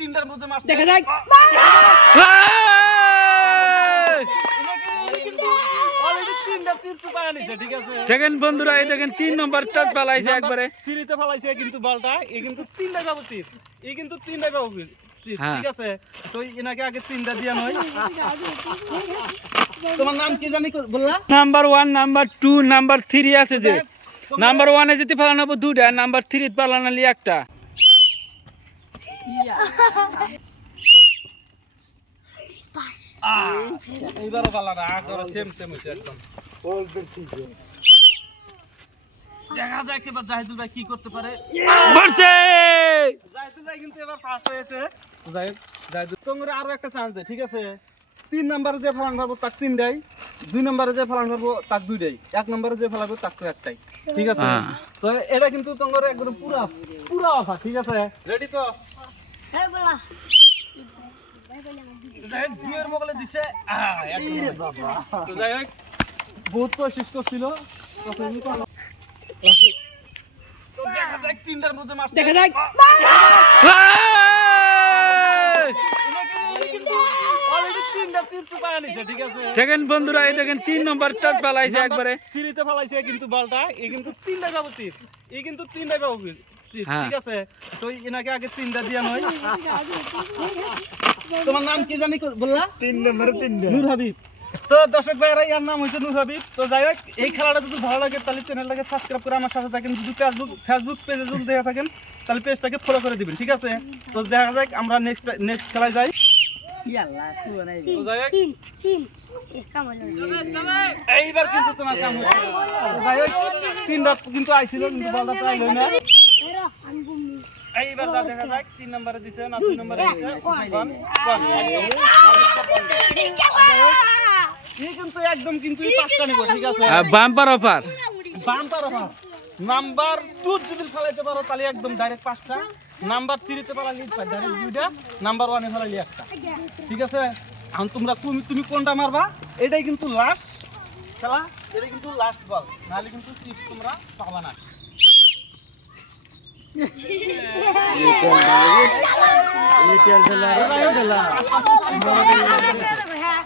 তিনটার মধ্যে মারছে দেখা যাক অলরেডি তিনটা চিপস পায় নিছে ঠিক আছে দেখেন বন্ধুরা এই দেখেন 3 নম্বর টাট পালাইছে একবারে তিরিতে ফলাইছে কিন্তু বলটা এই কিন্তু তিনটা খাবো চিপস এই কিন্তু তিনটা খাবো চিপস ঠিক আছে তো এনাকে আগে তিনটা দিয়া নয় তোমার নাম কি জানি বললা নাম্বার 1 নাম্বার 2 নাম্বার 3 আছে যে নাম্বার 1 এ যদি পালানো হবে দুইটা নাম্বার 3 এ পালানো লি একটা এইবারও পালা না আগর সেম সেম হইছে একদম দেখা যায় এবার জাহিদুল ভাই কি করতে পারে মারছে জাহিদুল ভাই কিন্তু এবার ফার্স্ট হয়েছে জাহিদুল তোমরা আরো একটা চান্স দে ঠিক আছে 3 নম্বরে যে ফলান পাবো তাক 3 দেই 2 নম্বরে যে ফলান পাবো তাক 2 দেই 1 নম্বরে যে ফলাবো তাক তো একটাই ঠিক আছে তো এটা কিন্তু তোমরা একদম পুরো পুরো অফার ঠিক আছে রেডি তো হ্যাঁ বলা জাহিদ দুয়ের মগলে দিছে রে বাবা তো যাই হোক বহুত কোশিশ করছিল তো দেখা যায় তিনটার মধ্যে মারছে দেখা যাক অলরেডি তিনটা চিপস পায় নিছে ঠিক আছে দেখেন বন্ধুরা এই দেখেন 3 নম্বর টাট পালাইছে একবারে তিরিতে ফলাইছে কিন্তু বলটা এই কিন্তু তিনটা খাবো চিপস এই কিন্তু তিনটা খাবো চিপস ঠিক আছে তো এনাকে আগে তিনটা দিয়া নয় তোমার নাম কি জানি বললা 3 নম্বরে 3 নূর হাবিব তো দর্শক ভাইরা এর নাম হইছে নূর হাবিব তো যাই হোক এই খেলাটা যদি ভালো লাগে তাহলে চ্যানেলটাকে সাবস্ক্রাইব করে আমার সাথে থাকেন যদি ফেসবুক পেজে যদি দেখে থাকেন তাহলে পেজটাকে ফলো করে দিবেন ঠিক আছে তো দেখা যাক আমরা নেক্সট খেলায় যাই তো যাই হোক এইবার কিন্তু তোমার কাম হচ্ছে যাই হোক তিনটা কিন্তু আইছিল কিন্তু বলটা তো আইলো না এইবার যা দেখা যাক 3 নম্বরে দিছে না 2 নম্বরে দিছে এই কিন্তু একদম কিন্তু এই পাঁচটা নিব ঠিক আছে বাম্পার অফার নাম্বার 2 যদি ফলাইতে পারো তাহলে একদম ডাইরেক্ট পাঁচটা নাম্বার 3 তে পারলে ডাইরেক্ট দুইটা নাম্বার 1 এ ফলাইলে একটা ঠিক আছে এখন তোমরা তুমি কোনটা মারবা এটাই কিন্তু লাস্ট খেলা এটাই কিন্তু লাস্ট বল নালে কিন্তু চিপস তোমরা পাবা না এই